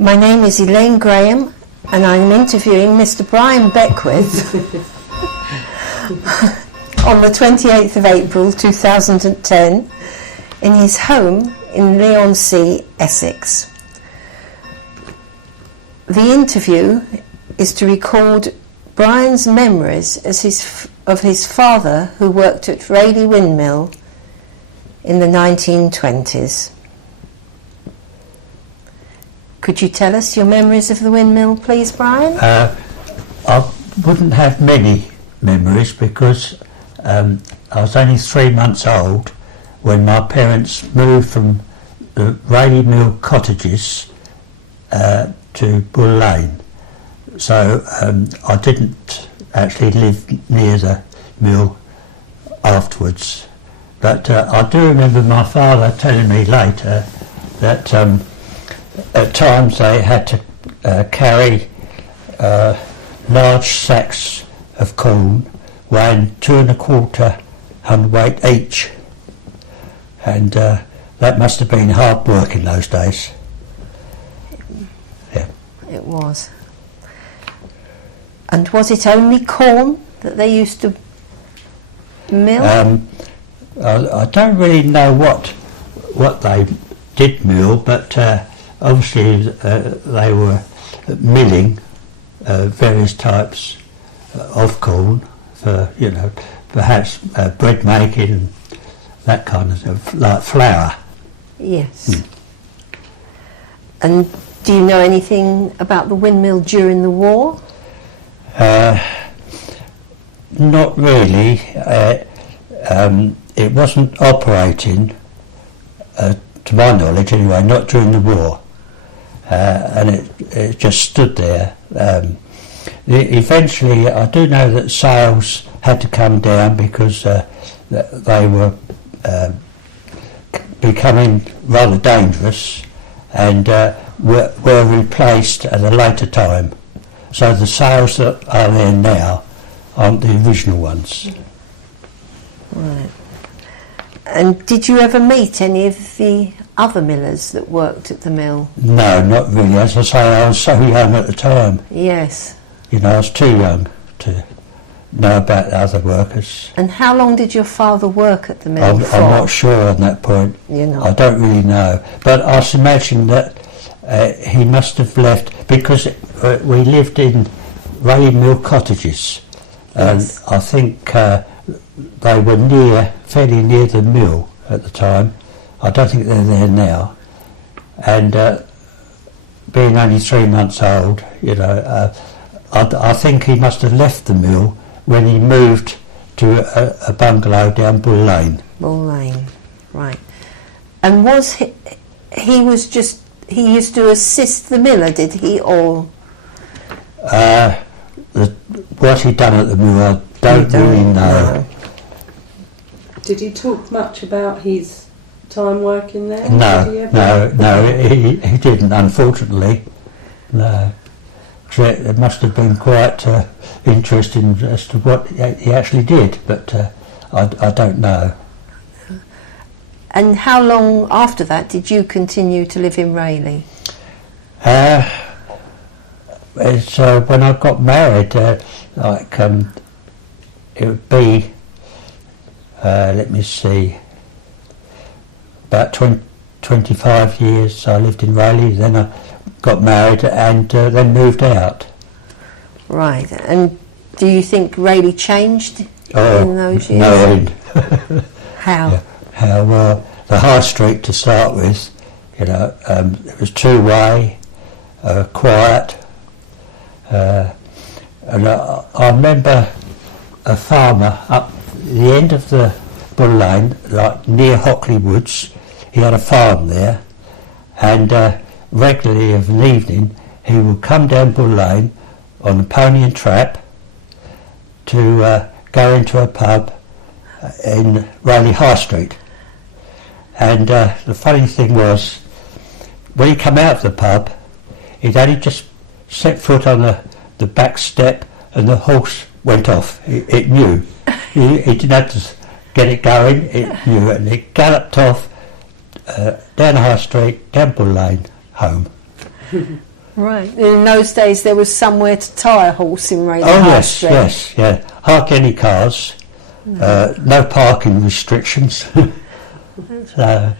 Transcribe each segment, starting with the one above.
My name is Elaine Graham and I'm interviewing Mr. Brian Beckwith on the 28th of April 2010 in his home in Leigh-on-Sea, Essex. The interview is to record Brian's memories of his father, who worked at Rayleigh Windmill in the 1920s. Could you tell us your memories of the windmill, please, Brian? I wouldn't have many memories because I was only 3 months old when my parents moved from the Rayleigh Mill cottages to Bull Lane. So I didn't actually live near the mill afterwards. But I do remember my father telling me later that at times they had to carry large sacks of corn weighing 2 1/4 hundredweight each, and that must have been hard work in those days. Yeah. It was. And was it only corn that they used to mill? I don't really know what they did mill, but obviously they were milling various types of corn for, perhaps bread making and that kind of stuff, like flour. Yes. And do you know anything about the windmill during the war? Not really. It wasn't operating, to my knowledge anyway, not during the war. And it just stood there. Eventually, I do know that sales had to come down because they were becoming rather dangerous and were replaced at a later time. So the sails that are there now aren't the original ones. Right. And did you ever meet any of the other millers that worked at the mill? No, not really. As I say, I was so young at the time. Yes. I was too young to know about the other workers. And how long did your father work at the mill for? I'm not sure on that point. You're not? I don't really know. But I should imagine that he must have left because we lived in Rayleigh Mill cottages. Yes. I think they were fairly near the mill at the time. I don't think they're there now. And being only 3 months old, I think he must have left the mill when he moved to a bungalow down Bull Lane. Bull Lane, right. And was he used to assist the miller, did he, or? What he'd done at the mill, I don't really know. Did he talk much about his time working there? No, he didn't, unfortunately. No. It must have been quite interesting as to what he actually did, but I don't know. And how long after that did you continue to live in Rayleigh? It's when I got married, it would be, let me see, about 25 years I lived in Rayleigh, then I got married and then moved out. Right, and do you think Rayleigh changed in those years? No end. How? Yeah. How the high street to start with, it was two-way, quiet, and I remember a farmer up the end of the Bull Lane, like near Hockley Woods. He had a farm there, and regularly of an evening he would come down Bull Lane on a pony and trap to go into a pub in Rayleigh High Street. And the funny thing was, when he come out of the pub, he'd only just set foot on the back step and the horse went off. It knew. He didn't have to get it going, it knew it, and it galloped off down High Street, down Bull Lane, home. Right. In those days, there was somewhere to tie a horse in Rayleigh Oh High yes, Street. yes, yeah. Hardly any cars. No parking restrictions. So,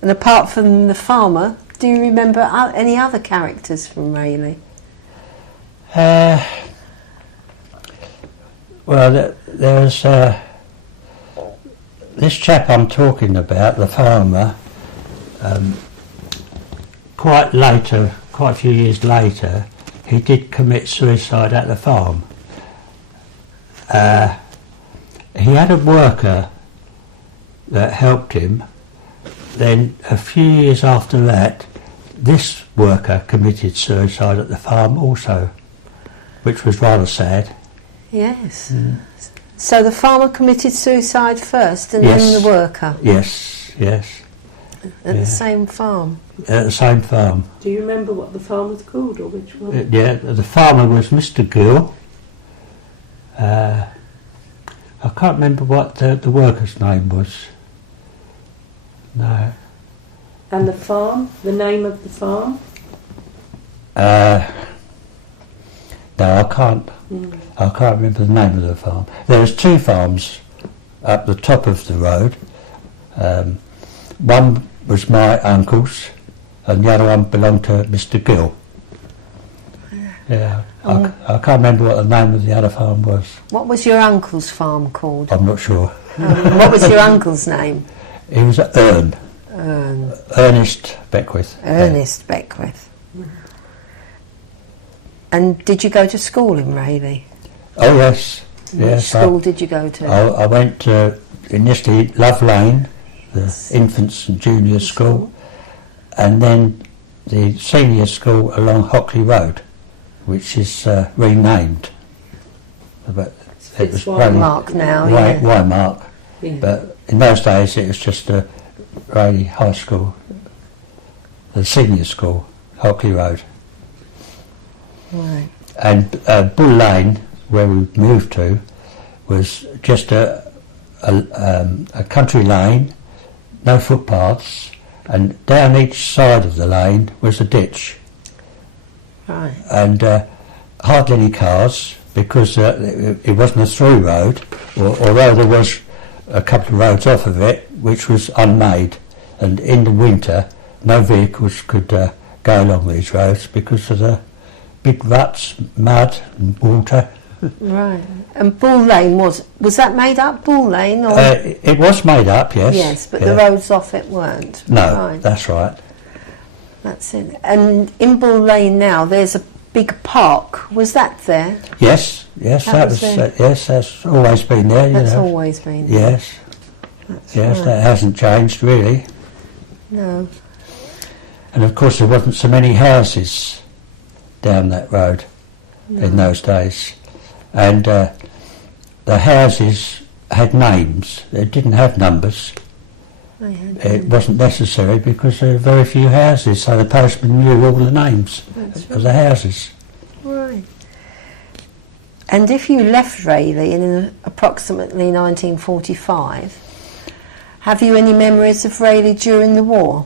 And apart from the farmer, do you remember any other characters from Rayleigh? well, there's this chap I'm talking about, the farmer. Quite a few years later, he did commit suicide at the farm. He had a worker that helped him. Then a few years after that, this worker committed suicide at the farm also, which was rather sad. Yes. So the farmer committed suicide first and Yes. then the worker Yes, yes, at the same farm. at the same farm. Do you remember what the farm was called, or which one? Yeah, the farmer was Mr. Gill. I can't remember what the worker's name was. No. And the farm? The name of the farm? No, I can't. I can't remember the name of the farm. There was two farms up the top of the road. One was my uncle's, and the other one belonged to Mr. Gill. Yeah, I can't remember what the name of the other farm was. What was your uncle's farm called? I'm not sure. What was your uncle's name? He was at Ernest Beckwith. Ernest Beckwith. And did you go to school in Rayleigh? Oh yes, Which yes. school did you go to? I went to initially Love Lane, the infants and junior school, and then the senior school along Hockley Road, which is renamed. But it was Waymark now, yeah. Waymark. Yeah. But in those days it was just a Rayleigh High School, the senior school, Hockley Road. Right. And Bull Lane, where we moved to, was just a country lane, no footpaths, and down each side of the lane was a ditch. Right. And hardly any cars, because it wasn't a through road, although there was a couple of roads off of it, which was unmade, and in the winter no vehicles could go along these roads because of the big ruts, mud and water. Right. And Bull Lane was that made up, Bull Lane? Or? It was made up, yes. Yes, but yeah. the roads off it weren't. No, Right. that's right. That's it. And in Bull Lane now, there's a big park. Was that there? Yes, That was there. yes, that's always been there. That's you know. always been there. Yes, That's yes, right. that hasn't changed really. No. And of course, there wasn't so many houses down that road in those days, and the houses had names. They didn't have numbers. They had It wasn't necessary because there were very few houses, so the postman knew all the names of the houses. Right. And if you left Rayleigh in approximately 1945, have you any memories of Rayleigh during the war?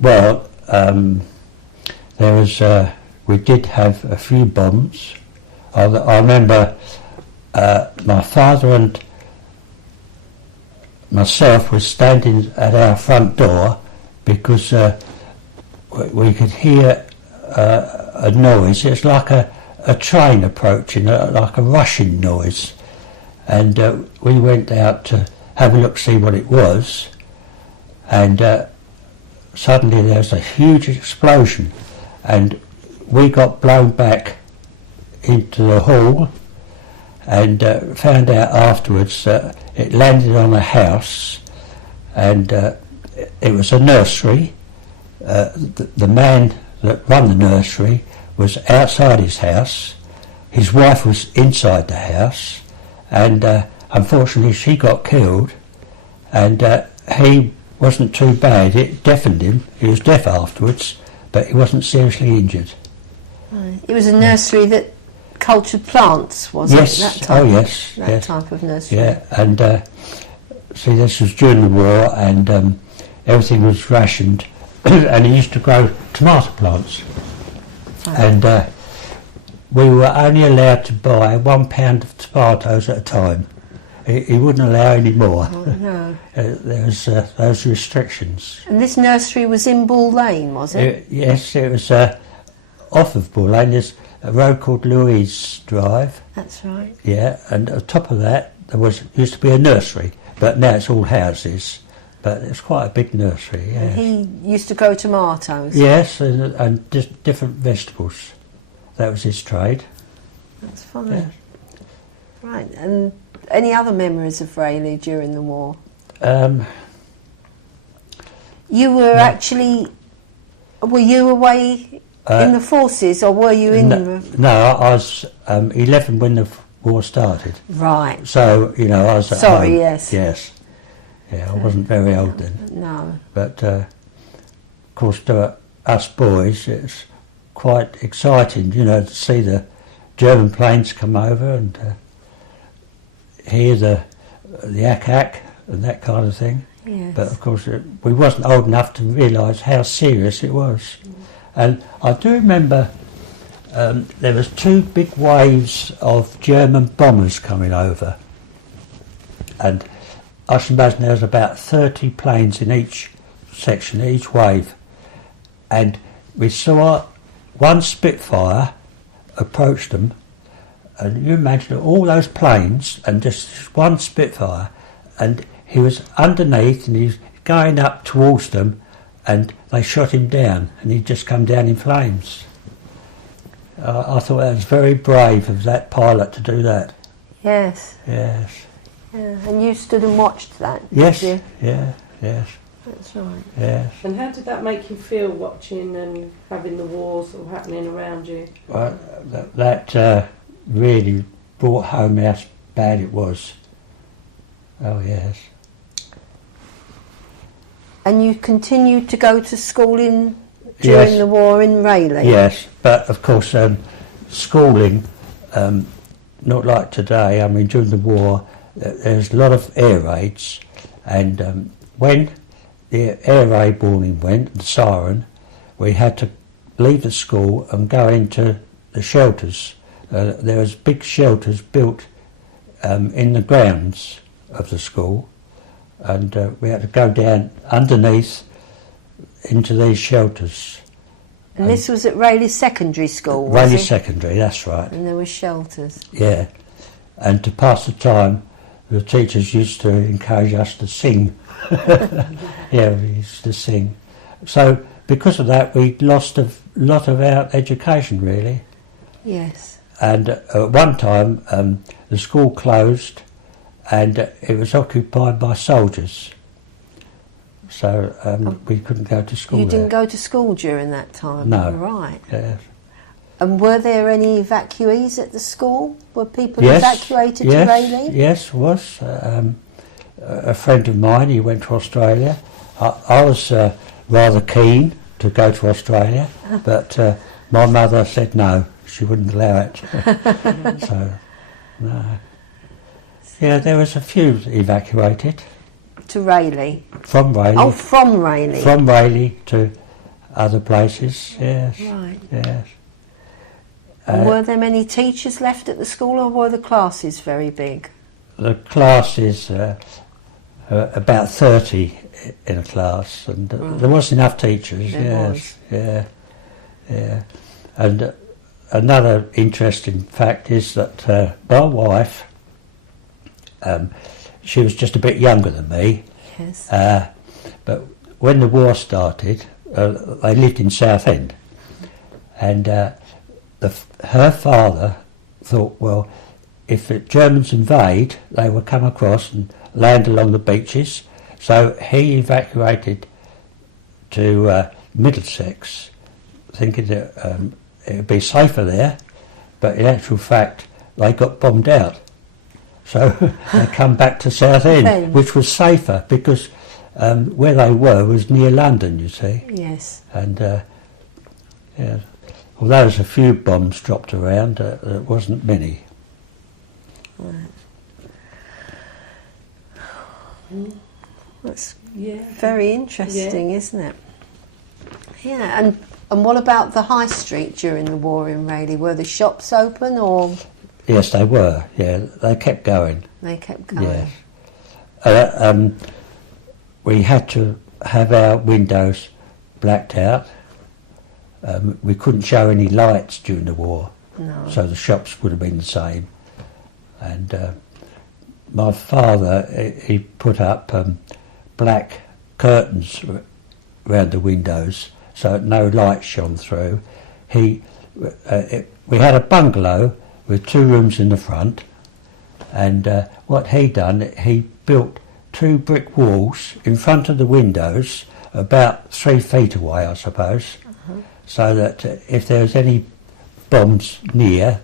Well, there was. We did have a few bombs. I remember my father and myself were standing at our front door because we could hear a noise. It's like a train approaching, like a rushing noise, and we went out to have a look, see what it was, and suddenly there was a huge explosion, and we got blown back into the hall, and found out afterwards that it landed on a house, and it was a nursery. The man that run the nursery was outside his house. His wife was inside the house, and unfortunately she got killed, and he wasn't too bad. It deafened him. He was deaf afterwards, but he wasn't seriously injured. Right. It was a nursery that cultured plants, was Yes. it? That type, Oh yes. That Yes. type of nursery. Yeah. And see, this was during the war, and everything was rationed. and he used to grow tomato plants. And we were only allowed to buy £1 of tomatoes at a time. He wouldn't allow any more. Oh, no. There was those restrictions. And this nursery was in Bull Lane, was it? Yes, it was off of Bull Lane. There's a road called Louise Drive. That's right. Yeah, and on top of that there used to be a nursery, but now it's all houses. But it's quite a big nursery. Yeah. And he used to grow tomatoes. Yes, and just different vegetables. That was his trade. That's fine. Yeah. Right, and any other memories of Rayleigh during the war? You were actually... Were you away in the forces, or were you in the... No, I was 11 when the war started. Right. So, you know, I was at Sorry, home. yes. Yes. Yeah, I wasn't very old then. No. But, of course, to us boys, it's quite exciting, you know, to see the German planes come over and hear the ack-ack and that kind of thing. Yes. But, of course, we wasn't old enough to realise how serious it was. And I do remember there was 2 big waves of German bombers coming over. And I should imagine there was about 30 planes in each section, each wave. And we saw one Spitfire approach them, and you imagine all those planes and just one Spitfire, and he was underneath and he was going up towards them, and they shot him down and he'd just come down in flames. I thought that was very brave of that pilot to do that. Yes. Yes. Yeah. And you stood and watched that, Yes. did you? Yeah. Yes. That's right. Yes. And how did that make you feel watching and having the wars all happening around you? Well, that really brought home how bad it was. Oh yes. And you continued to go to school during Yes. the war in Rayleigh? Yes, but of course schooling, not like today. I mean, during the war, there's a lot of air raids, and when the air raid warning went, the siren, we had to leave the school and go into the shelters. There was big shelters built in the grounds of the school, and we had to go down underneath into these shelters. And this was at Rayleigh Secondary School, was Rayleigh it? Secondary, that's right. And there were shelters. Yeah, and to pass the time, the teachers used to encourage us to sing. Yeah, we used to sing. So because of that, we lost a lot of our education, really. Yes. And at one time, the school closed, and it was occupied by soldiers. So we couldn't go to school. You didn't there. go to school during that time? No. Right. Yes. And were there any evacuees at the school? Were people Yes, evacuated yes, to Rayleigh? Yes, was. A friend of mine, he went to Australia. I was rather keen to go to Australia, but my mother said no, she wouldn't allow it. So, no. Yeah, there was a few evacuated. To Rayleigh? From Rayleigh. Oh, from Rayleigh? From Rayleigh to other places, yes. Right. Yes. And were there many teachers left at the school, or were the classes very big? The classes, about 30 in a class, and there wasn't enough teachers. There yes, was. Yeah. And another interesting fact is that my wife, she was just a bit younger than me. Yes. But when the war started, they lived in Southend, and her father thought, well, if the Germans invade, they would come across and land along the beaches. So he evacuated to Middlesex, thinking that it would be safer there, but in actual fact, they got bombed out. So they come back to Southend, which was safer because where they were was near London, you see. Yes. And yeah, although there's a few bombs dropped around, there wasn't many. Right. That's Yeah. very interesting, isn't it? Yeah, and what about the high street during the war in Rayleigh? Were the shops open or...? Yes, they were, yeah. They kept going. They kept going. Yes. We had to have our windows blacked out. We couldn't show any lights during the war, No. so the shops would have been the same. And my father, he put up black curtains around the windows so no light shone through. We had a bungalow with 2 rooms in the front, and what he done, he built 2 brick walls in front of the windows, about 3 feet away, I suppose, so that if there was any bombs near,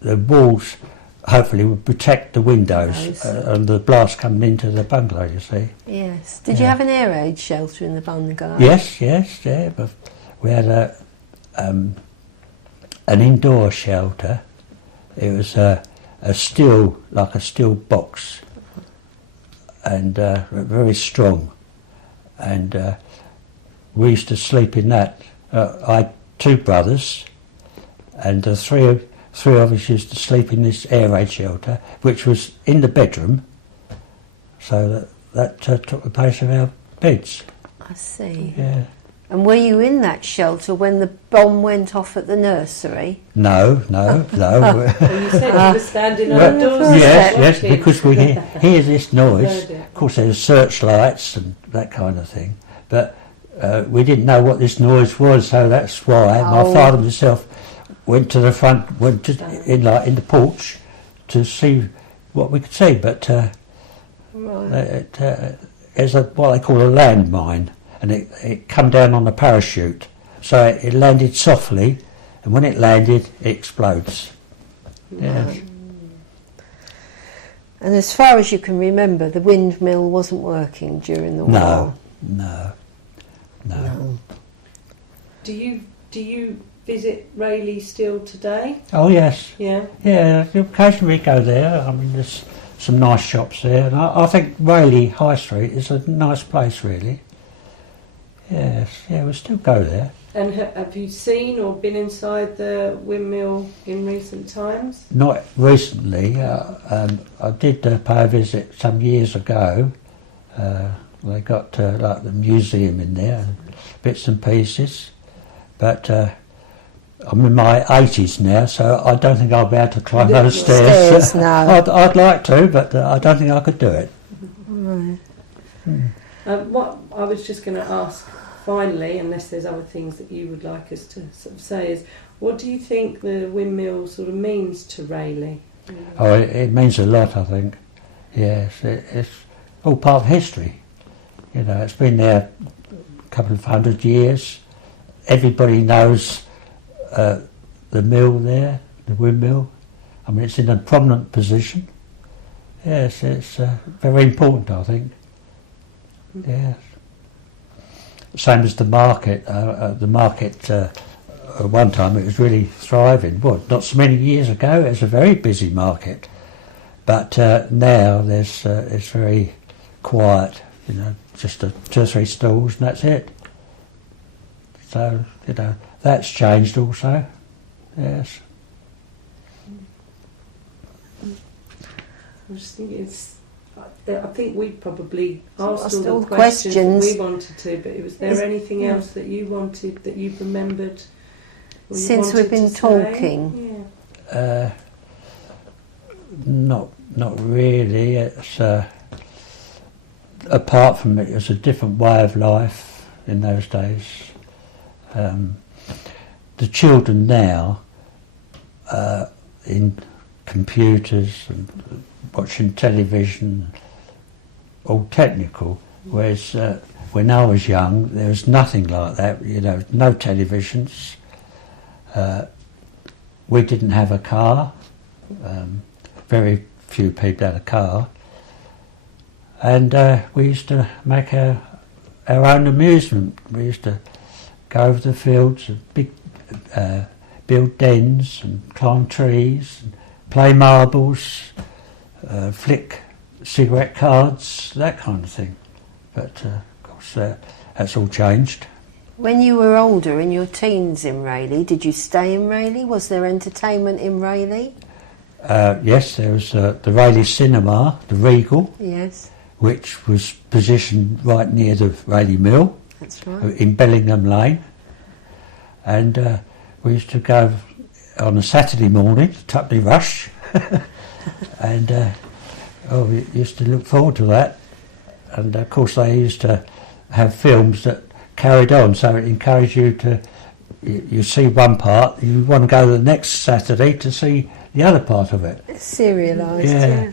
the walls hopefully would protect the windows and the blast coming into the bungalow, you see. Yes. Did you have an air raid shelter in the bungalow? Yes, yeah. But we had an indoor shelter. It was a steel box, and very strong. And we used to sleep in that. I had 2 brothers, and the three of us used to sleep in this air raid shelter, which was in the bedroom, so that took the place of our beds. I see. Yeah. And were you in that shelter when the bomb went off at the nursery? No. Well, you said you were standing on the doorstep. Yes, because we hear this noise. Of course, there's searchlights and that kind of thing, but we didn't know what this noise was, so that's why my father and myself went to the front, in the porch to see what we could see. But it's what they call a landmine, and it come down on a parachute, so it landed softly, and when it landed, it explodes. Yes. And as far as you can remember, the windmill wasn't working during the war? No. Do you visit Rayleigh still today? Oh yes. Yeah. Yeah, occasionally we go there. I mean, there's some nice shops there, and I think Rayleigh High Street is a nice place, really. Yes, yeah, we still go there. And have you seen or been inside the windmill in recent times? Not recently. I did pay a visit some years ago. They got like the museum in there, and bits and pieces. But I'm in my 80s now, so I don't think I'll be able to climb those stairs. No. I'd like to, but I don't think I could do it. Right. What I was just going to ask finally, unless there's other things that you would like us to sort of say, is what do you think the windmill sort of means to Rayleigh? Oh, it means a lot, I think. Yes, it's all part of history. You know, it's been there a couple of 100 years. Everybody knows the mill there, the windmill. I mean, it's in a prominent position. Yes, it's very important, I think. Yes. Same as the market. The market, at one time, it was really thriving. Well, not so many years ago, it was a very busy market. But now it's very quiet, you know, just 2 or 3 stalls and that's it. So, you know, that's changed also. Yes. I just think I think we probably asked Asked all all the questions questions. we wanted to, but was there anything else that you wanted, that you've remembered? or you Since wanted we've been to say? talking? Yeah. Not really. It's apart from it was a different way of life in those days. The children now in computers and watching television, all technical, whereas when I was young there was nothing like that, you know, no televisions. We didn't have a car. Very few people had a car, and we used to make our own amusement. We used to go over the fields and build dens and climb trees and play marbles, flick cigarette cards, that kind of thing. But of course that's all changed. When you were older, in your teens in Rayleigh, did you stay in Rayleigh? Was there entertainment in Rayleigh? Yes, there was the Rayleigh Cinema, the Regal, Yes, which was positioned right near the Rayleigh Mill that's right. in Bellingham Lane. And we used to go on a Saturday morning, Tuppenny Rush, and we used to look forward to that. And of course they used to have films that carried on, so it encouraged you to, you see one part, you want to go the next Saturday to see the other part of it. It's serialised, Yeah. yeah.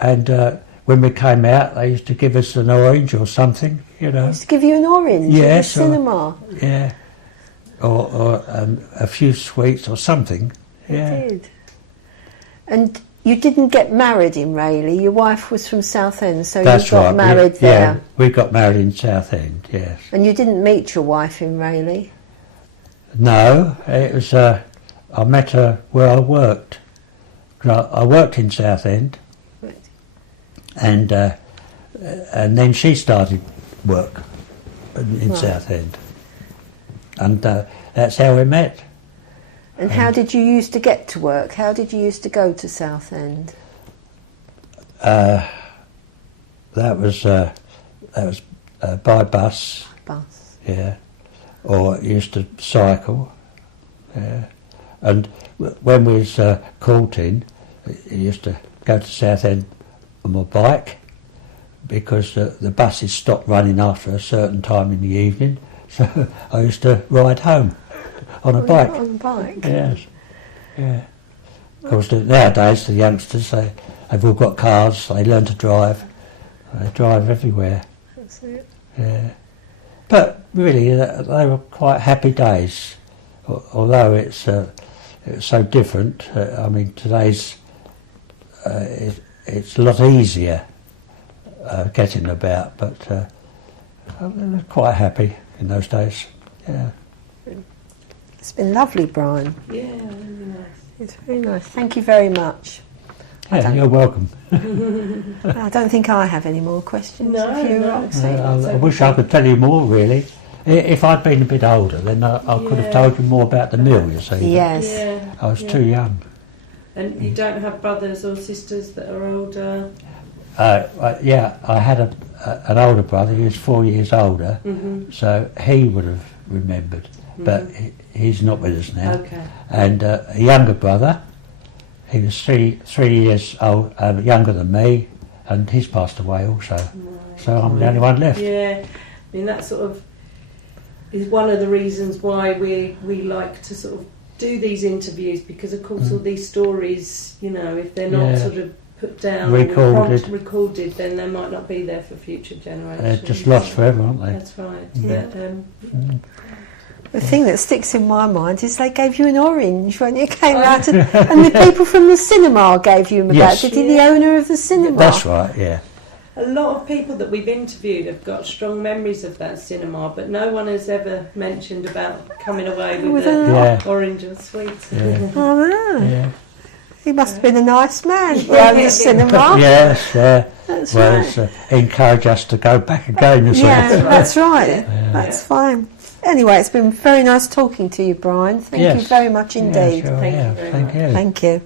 And when we came out, they used to give us an orange or something, you know. Used to give you an orange in the Yes, cinema. Yeah. Or a few sweets or something. Yeah. It did. And you didn't get married in Rayleigh. Your wife was from Southend, so That's you got right. married Yeah, there. we got married in Southend, yes. And you didn't meet your wife in Rayleigh? No, it was, I met her where I worked. I worked in Southend, Right. and then she started work in Right. Southend. And that's how we met. And how did you used to get to work? How did you used to go to Southend? That was by bus, Bus. yeah, or used to cycle, yeah. And when we was courting, I used to go to Southend on my bike because the buses stopped running after a certain time in the evening, so I used to ride home on a bike. On a bike? Yes, yeah. Of course, nowadays the youngsters, they've all got cars, they learn to drive, they drive everywhere. That's it. Yeah. But really, they were quite happy days, although it's so different. I mean, today's, it's a lot easier getting about, but they were quite happy in those days, yeah. It's been lovely, Brian. Yeah, really nice. It's very nice. Thank you very much. Yeah, you're welcome. I don't think I have any more questions. No, If you, no. Roxy. I wish I could tell you more, really. If I'd been a bit older, then I could have Yeah. told you more about the mill, you see. Yes. Yeah. I was yeah. too young. And you don't have brothers or sisters that are older? Yeah, I had an older brother. He was 4 years older, Mm-hmm. so he would have remembered. But he's not with us now. Okay. And a younger brother, he was three years old, younger than me, and he's passed away also. Right. So I'm the only one left. Yeah, I mean that sort of is one of the reasons why we like to sort of do these interviews, because of course all these stories, you know, if they're not Yeah. sort of put down recorded, then they might not be there for future generations. They're just lost forever, aren't they? That's right. Yeah. But, The thing that sticks in my mind is they gave you an orange when you came out, and the people from the cinema gave you a Yes. badge. Did the owner of the cinema? That's right, yeah. a lot of people that we've interviewed have got strong memories of that cinema, but no one has ever mentioned about coming away with With an Yeah. orange or sweet. Yeah. Oh, no. Yeah. He must have been a nice man who owned the cinema. Yes, yeah. That's Well, right. it's encouraged us to go back again, you see. Yeah, that's right. Yeah. That's fine. Anyway, it's been very nice talking to you, Brian. Thank you Yes. very much Yeah, indeed. sure, Thank you yeah. very Thank much. you. Thank you.